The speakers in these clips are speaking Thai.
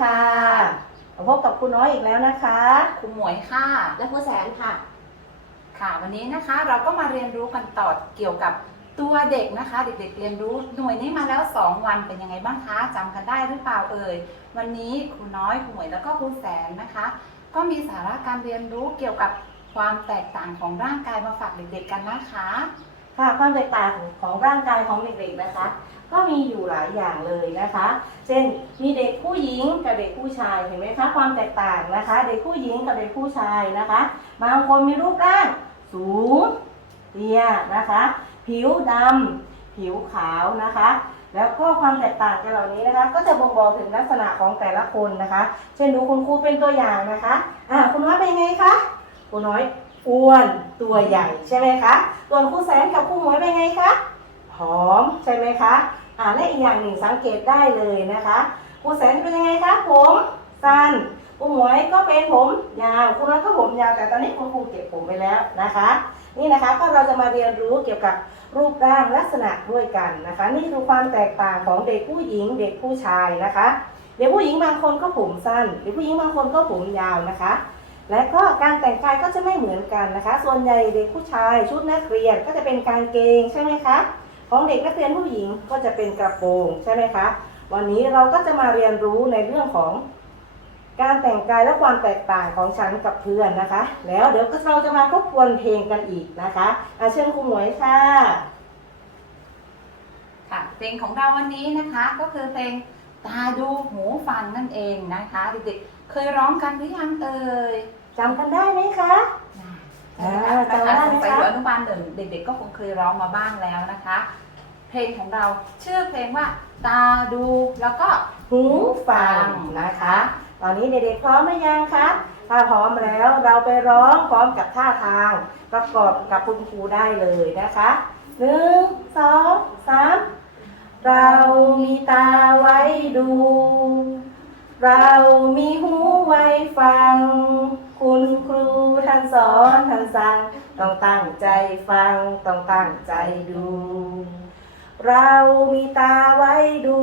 ดีค่ะมาพบกับคุณน้อยอีกแล้วนะคะ คุณหมวยค่ะ และผู้แสนค่ะ ค่ะวันนี้นะคะเราก็มาเรียนรู้กันต่อเกี่ยวกับตัวเด็กนะคะ เด็กๆเรียนรู้หน่วยนี้มาแล้ว 2 วันเป็นยังไงบ้างคะจำกันได้หรือเปล่าเอ่ยวันนี้ครูน้อยครูหมวยแล้วก็ครูแสนนะคะ ก็มีสาระการเรียนรู้เกี่ยวกับความแตกต่างของร่างกายมาฝากเด็กๆกันนะคะ ค่ะความแตกต่างของร่างกายของเด็กๆนะคะ ก็มีอยู่หลายอย่างเลยนะคะ เช่นมีเด็กผู้หญิงกับเด็กผู้ชายเห็นไหมคะความแตกต่างนะคะ เด็กผู้หญิงกับเด็กผู้ชายนะคะบางคนมีรูปร่างสูงเตี้ยนะคะ ผิวดำผิวขาวนะคะ แล้วก็ความแตกต่างกันเหล่านี้นะคะ ก็จะบ่งบอกถึงลักษณะของแต่ละคนนะคะ เช่นดูคุณครูเป็นตัวอย่างนะคะอ่าคุณน้อยเป็นไงคะคุณน้อย อ้วนตัวใหญ่ใช่ไหมคะส่วนครูแสนกับครูหมวยเป็นไงคะผอมใช่ไหมคะอ่าและอีกอย่างหนึ่งสังเกตได้เลยนะคะครูแสนเป็นยังไงคะผมสั้นครูหมวยก็เป็นผมยาวคุณน้อยก็ผมยาวแต่ตอนนี้คุณครูเก็บผมไปแล้วนะคะ นี่นะคะก็เราจะมาเรียนรู้เกี่ยวกับรูปร่างลักษณะด้วยกันนะคะ นี่คือความแตกต่างของเด็กผู้หญิง เด็กผู้ชายนะคะ เด็กผู้หญิงบางคนก็ผมสั้น เด็กผู้หญิงบางคนก็ผมยาวนะคะ และก็การแต่งกายก็จะไม่เหมือนกันนะคะ ส่วนใหญ่เด็กผู้ชายชุดนักเรียนก็จะเป็นกางเกงใช่ไหมคะของเด็กนักเรียนผู้หญิงก็จะเป็นกระโปรงใช่ไหมคะวันนี้เราก็จะมาเรียนรู้ในเรื่องของ การแต่งกายและความแตกต่างของฉันกับเพื่อนนะคะ แล้วเดี๋ยวเราจะมาทบทวนเพลงกันอีกนะคะอาเชิญคุณหมวยค่ะค่ะเพลงของเราวันนี้นะคะก็คือเพลงตาดูหูฟังนั่นเองนะคะเด็กๆเคยร้องกันหรือยังเอ่ย จำกันได้ไหมคะอ่าจำได้ไหมคะไปอยู่อนุบาลหนึ่งเด็กๆก็คงเคยร้องมาบ้างแล้วนะคะ เพลงของเราชื่อเพลงว่า ตาดูแล้วก็ หูฟังนะคะ ตอนนี้เด็กๆพร้อมหรือยังคะ ถ้าพร้อมแล้วเราไปร้องพร้อมกับท่าทางประกอบกับคุณครูได้เลยนะคะหนึ่งสองสามเรามีตาไว้ดู เรามีหูไว้ฟัง คุณครูท่านสอนท่านสั่งต้องตั้งใจฟังต้องตั้งใจดู เรามีตาไว้ดู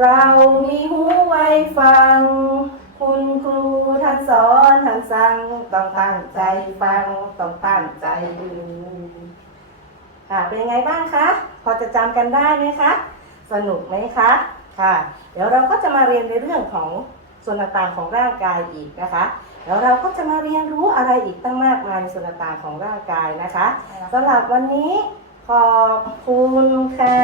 เรามีหูไว้ฟัง คุณครูท่านสอนท่านสั่งต้องตั้งใจฟังต้องตั้งใจดูค่ะเป็นยังไงบ้างคะพอจะจำกันได้ไหมคะ สนุกไหมคะค่ะ เดี๋ยวเราก็จะมาเรียนในเรื่องของ ส่วนต่างๆของร่างกายอีกนะคะ แล้วเราก็จะมาเรียนรู้อะไรอีกตั้งมากมายในส่วนต่างๆของร่างกายนะคะสำหรับวันนี้ขอบคุณค่ะ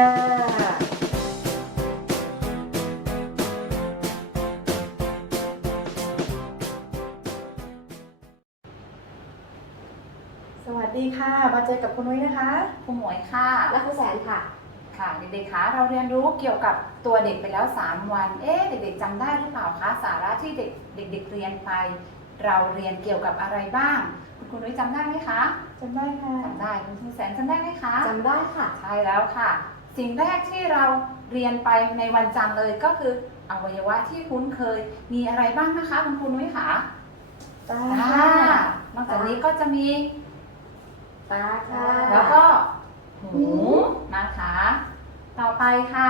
สวัสดีค่ะ มาเจอกับคุณนุ้ยนะคะ คุณหมวยค่ะ และผู้แสนค่ะ ค่ะเด็กๆคะเราเรียนรู้เกี่ยวกับตัวเด็กไปแล้ว 3 วัน เอ๊ะเด็กๆจำได้หรือเปล่าคะสาระที่เด็กเด็กๆเรียนไป เราเรียนเกี่ยวกับอะไรบ้าง คุณครูนุ้ยจำได้ไหมคะจำได้ค่ะจำได้คุณครูแสนจำได้ไหมคะจำได้ค่ะใช่แล้วค่ะ สิ่งแรกที่เราเรียนไปในวันจันทร์เลยก็คืออวัยวะที่คุ้นเคยมีอะไรบ้างนะคะ คุณครูนุ้ยคะตาตานอกจากนี้ก็จะมีตาค่ะแล้วก็ หูนะคะ ต่อไปค่ะ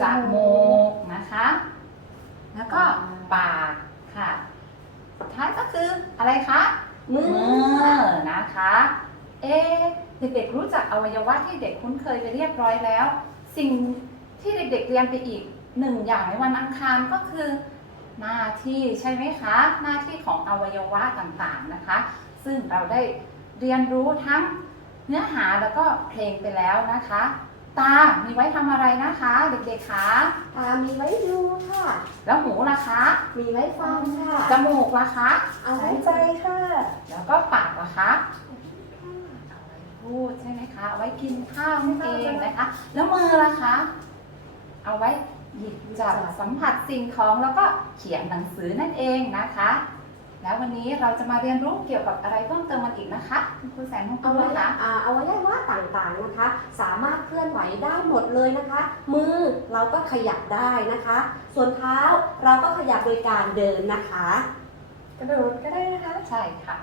จมูกนะคะ แล้วก็ปากค่ะท้ายก็คืออะไรคะมือนะคะ เอเด็กๆรู้จักอวัยวะที่เด็กคุ้นเคยไปเรียบร้อยแล้ว สิ่งที่เด็กๆเรียนไปอีกหนึ่งอย่างในวันอังคารก็คือ หน้าที่ใช่ไหมคะ หน้าที่ของอวัยวะต่างๆนะคะ ซึ่งเราได้เรียนรู้ทั้ง เนื้อหาแล้วก็เพลงไปแล้วนะคะ ตา มีไว้ทำอะไรนะคะ เด็กๆคะตามีไว้ดูค่ะ แล้วหูล่ะคะ มีไว้ฟังค่ะ จมูกล่ะคะเอาหาไว้ยใจค่ะ แล้วก็ปากล่ะคะเอาไว้พูดใช่ไหมคะเอาไว้กินข้าวนั่นเองนะคะ แล้วมือล่ะคะ เอาไว้หยิบจับสัมผัสสิ่งของแล้วก็เขียนหนังสือนั่นเองนะคะ แล้ววันนี้เราจะมาเรียนรู้เกี่ยวกับอะไรเพิ่มเติมกันอีกนะคะคุณครูแสนคุณครูเอาไว้นะคะ อ่าเอาไว้ได้ว่าต่างๆนะคะ สามารถเคลื่อนไหวได้หมดเลยนะคะ มือเราก็ขยับได้นะคะ ส่วนเท้าเราก็ขยับโดยการเดินนะคะ กระโดดก็ได้นะคะ ใช่ค่ะ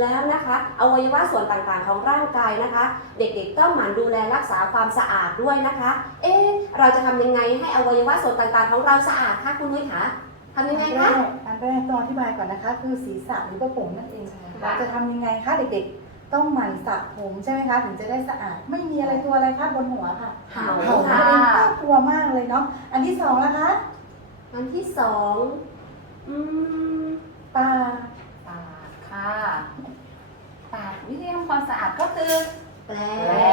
แล้วนะคะอวัยวะส่วนต่างๆของร่างกายนะคะ เด็กๆต้องหมั่นดูแลรักษาความสะอาดด้วยนะคะ เอ๊ะเราจะทำยังไงให้อวัยวะส่วนต่างๆของเราสะอาดคะคุณนุ้ยคะ ทำยังไงคะกอันแรกต้องอธิบายก่อนนะคะ คือศีรษะหรือว่าผมนั่นเองเราค่ะจะทำยังไงคะเด็กๆ ต้องหมั่นสระผมใช่ไหมคะถึงจะได้สะอาด ไม่มีอะไรตัวอะไรคะบนหัวค่ะเห่าเห่าค่ะตัวเองน่ากลัวมากเลยเนาะอันที่สองนะคะอันที่สองอืมปากปากค่ะปากวิธีทำความสะอาดก็คือแปร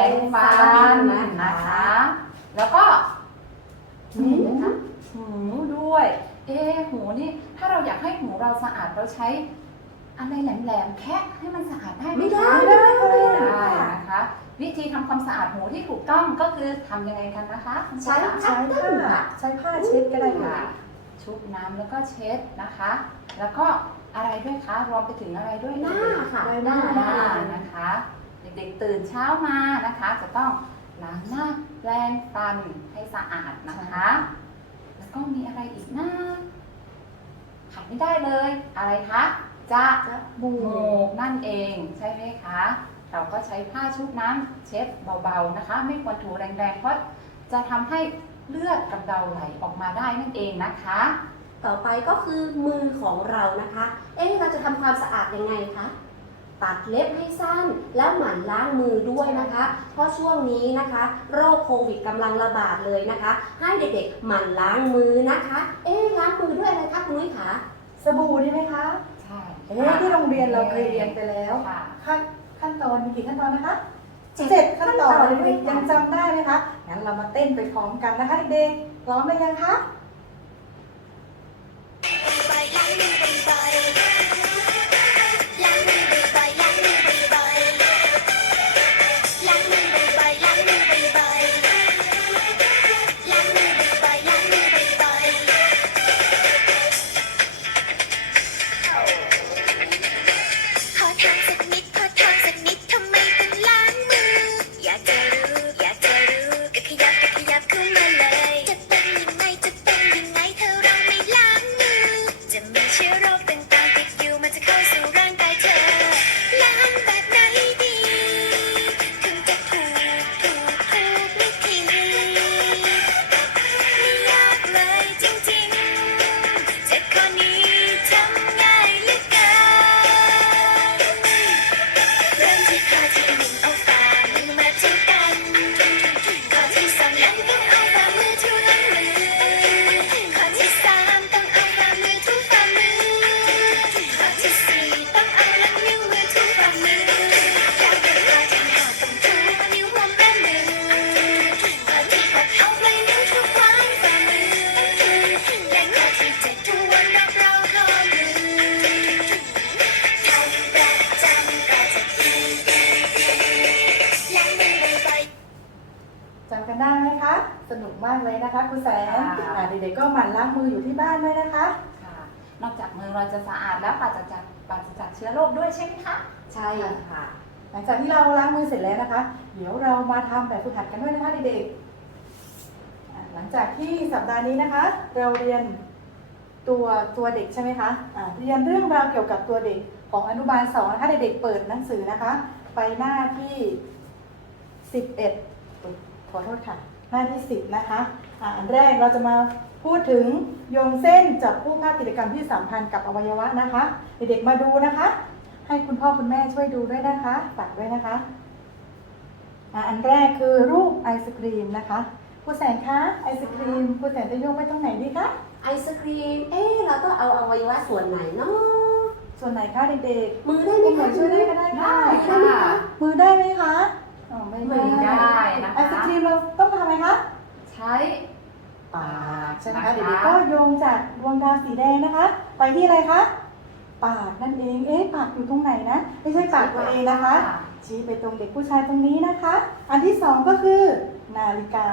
งฟันนะนะคะ แล้วก็หูหูด้วย เอ๊ะหูนี่ถ้าเราอยากให้หูเราสะอาดเราใช้อะไรแหลมๆแคะให้มันสะอาดได้ไหมไม่ได้คะไม่ได้ไม่ไม่ได้ ได้นะคะ วิธีทำความสะอาดหูที่ถูกต้องก็คือทำยังไงกันนะคะคุณใช้จ๊ะใช้ผ้าใช้ผ้าเช็ดก็ได้ค่ะค่ะ ชุบน้ำแล้วก็เช็ดนะคะ แล้วก็อะไรด้วยคะ รวมไปถึงอะไรด้วยหน้าค่ะหน้าหน้านะคะ เด็กๆตื่นเช้ามานะคะ จะต้องล้างหน้าแปรงฟันให้สะอาดนะคะแล้ว ก็มีอะไรอีกนะขาดไม่ได้เลย อะไรคะจะบูกนั่นเองใช่ไหมคะ เราก็ใช้ผ้าชุบน้ำเช็ดเบาๆนะคะ ไม่ควรถูแรงๆเพราะจะทำให้เลือดกำเดาไหลออกมาได้นั่นเองนะคะ ต่อไปก็คือมือของเรานะคะ เอ๊ะเราจะทำความสะอาดยังไงคะ ตัดเล็บให้สั้น แล้วหมั่นล้างมือด้วยนะคะ เพราะช่วงนี้นะคะ โรคโควิดกำลังระบาดเลยนะคะ ให้เด็กๆหมั่นล้างมือนะคะ เอ๊ะล้างมือด้วยอะไรคะคุณนุ้ยคะสบู่ดีไหมคะใช่เอ๊ะที่โรงเรียนเราเคยเรียนไปแล้วค่ะขั้นขั้นตอนมีกี่ขั้นตอนนะคะเจ็ดเจ็ดขั้นตอนขั้นตอนเด็กๆยังจำได้ไหมคะงั้นเรามาเต้นไปพร้อมกันนะคะเด็กๆพร้อมไหมยังคะ สนุกมากเลยนะคะครูแสนค่ะ อ่าเด็กๆก็หมั่นล้างมืออยู่ที่บ้านด้วยนะคะ ค่ะ นอกจากมือเราจะสะอาดแล้วปราศจากปราศจากเชื้อโรคด้วยใช่ไหมคะ ใช่ค่ะ หลังจากที่เราล้างมือเสร็จแล้วนะคะ เดี๋ยวเรามาทำแบบฝึกหัดกันด้วยนะคะเด็กๆอ่าหลังจากที่สัปดาห์นี้นะคะ เราเรียนตัวตัวเด็กใช่ไหมคะอ่าเรียนเรื่องราวเกี่ยวกับตัวเด็กของอนุบาลสองนะคะเด็กๆเปิดหนังสือนะคะ ไปหน้าที่สิบเอ็ดขอโทษค่ะ หน้าที่สิบนะคะอ่าอันแรกเราจะมาพูดถึงโยงเส้นจับคู่ภาพกิจกรรมที่สัมพันธ์กับอวัยวะนะคะ เด็กๆมาดูนะคะ ให้คุณพ่อคุณแม่ช่วยดูด้วยนะคะฝากด้วยนะคะอะอันแรกคือรูปไอศครีมนะคะครูแสนคะไอศครีมครูแสนจะโยกไปตรงไหนดีคะไอศครีม เอ๊ะเราต้องเอาอวัยวะส่วนไหนเนาะส่วนไหนคะเด็กมือได้ๆไหมคุณหมคะวยช่วยได้ก็ได้ค่ะค่ะ มือได้ไหมคะ อ๋อไม่ไม่ได้นะคะ ไอศครีมเราต้อง ทำไหมคะ ใช้ปากใช่ไหมนะคะคะเด็กๆก็โยงจากดวงดาวสีแดงนะคะ ไปที่อะไรคะ ปากนั่นเอง เอ๊ะปากอยู่ตรงไหนนะ ไม่ใช่ปากตัวเองนะคะ ชี้ไปตรงเด็กผู้ชายตรงนี้นะคะ อันที่สองก็คือ นาฬิกา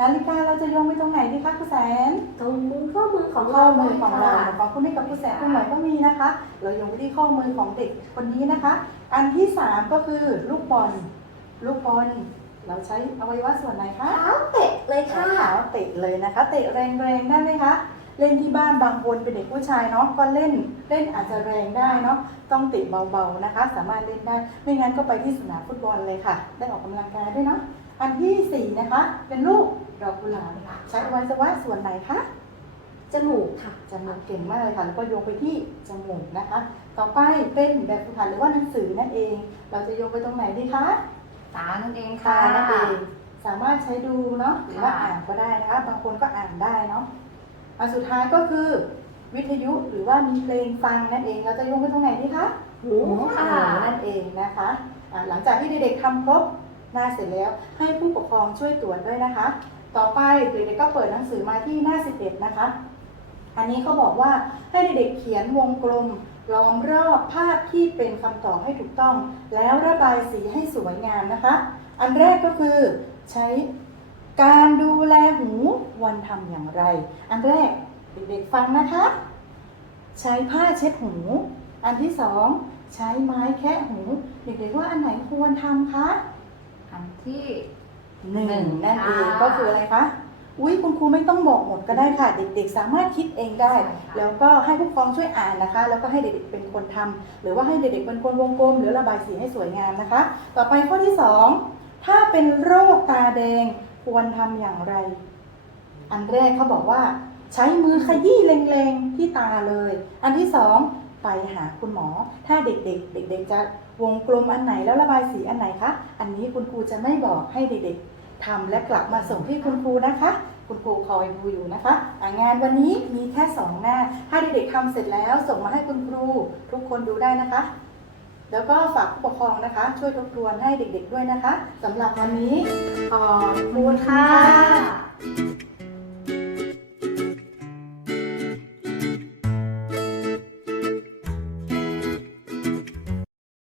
นาฬิกาเราจะโยงไปตรงไหนดีคะคุณแสน ตรงมือข้อมือของข้อเรามือของเราค่ะของคุณนี่กับคุณแสนคุณหมวยก็มีนะคะ เราโยงไปที่ข้อมือของเด็กคนนี้นะคะ อันที่สามก็คือลูกบอล ลูกบอล เราใช้อวัยวะส่วนไหนคะเท้าเตะเลยค่ะ เท้าเตะเลยนะคะ เตะแรงๆได้ไหมคะ เล่นที่บ้านบางคนเป็นเด็กผู้ชายเนาะก็เล่นเล่นอาจจะแรงได้เนาะต้องติดเบาๆนะคะ สามารถเล่นได้ไม่งั้นก็ไปที่สนามฟุตบอลเลยค่ะ ได้ออกกำลังกายด้วยเนาะอันที่สี่นะคะ เป็นลูกดอกกุหลาบใช้อวัยวะส่วนไหนคะจมูกค่ะจมูกเก่งมากเลยค่ะ แล้วก็โยงไปที่จมูกนะคะ ต่อไปเป็นแบบฝึกหัดหรือว่าหนังสือนั่นเอง เราจะโยงไปตรงไหนดีคะ ตานั่นเองตาค่ะนั่นเองสามารถใช้ดูเนาะหรือว่าค่ะอ่านก็ได้นะคะบางคนก็อ่านได้เนาะอันสุดท้ายก็คือวิทยุหรือว่ามีเพลงฟังนั่นเอง เราจะโยงไปตรงไหนดีคะหูค่ะนั่นเองนะคะอ่าหลังจากที่เด็กๆทำครบหน้าเสร็จแล้วให้ผู้ปกครองช่วยตรวจด้วยนะคะ ต่อไปเด็กๆก็เปิดหนังสือมาที่หน้า 11 นะคะ อันนี้เขาบอกว่าให้เด็กๆเขียนวงกลม ล้อมรอบภาพที่เป็นคำตอบให้ถูกต้อง แล้วระบายสีให้สวยงามนะคะ อันแรกก็คือใช้การดูแลหูวันทำอย่างไร อันแรกเด็กๆฟังนะคะ ใช้ผ้าเช็ดหู อันที่สองใช้ไม้แคะหู เด็กๆว่าอันไหนควรทำคะ อันที่หนึ่งหนึ่งนั่นเองค่ะก็คืออะไรคะ อุ้ยคุณครูไม่ต้องบอกหมดก็ได้ค่ะ เด็กๆ สามารถคิดเองได้ใช่ค่ะแล้วก็ให้ผู้ปกครองช่วยอ่านนะคะ แล้วก็ให้เด็กๆเป็นคนทำหรือว่าให้เด็กๆเป็นคนวงกลม หรือระบายสีให้สวยงามนะคะ ต่อไปข้อที่สองถ้าเป็นโรคตาแดงควรทำอย่างไร อันแรกเขาบอกว่า ใช้มือขยี้แรงๆที่ตาเลย อันที่สองไปหาคุณหมอ ถ้าเด็กๆ เด็ก ๆ จะวงกลมอันไหนแล้วระบายสีอันไหนคะ อันนี้คุณครูจะไม่บอกให้เด็กๆ ทำและกลับมาส่งที่คุณครูนะคะ คุณครูคอยดูอยู่นะคะะงานวันนี้มีแค่สองหน้า ถ้าเด็กๆทำเสร็จแล้วส่งมาให้คุณครู ทุกคนดูได้นะคะ แล้วก็ฝากผู้ปกครองนะคะ ช่วยทบทวนให้เด็กๆด้วยนะคะสำหรับวันนี้ขอบคุณค่ะ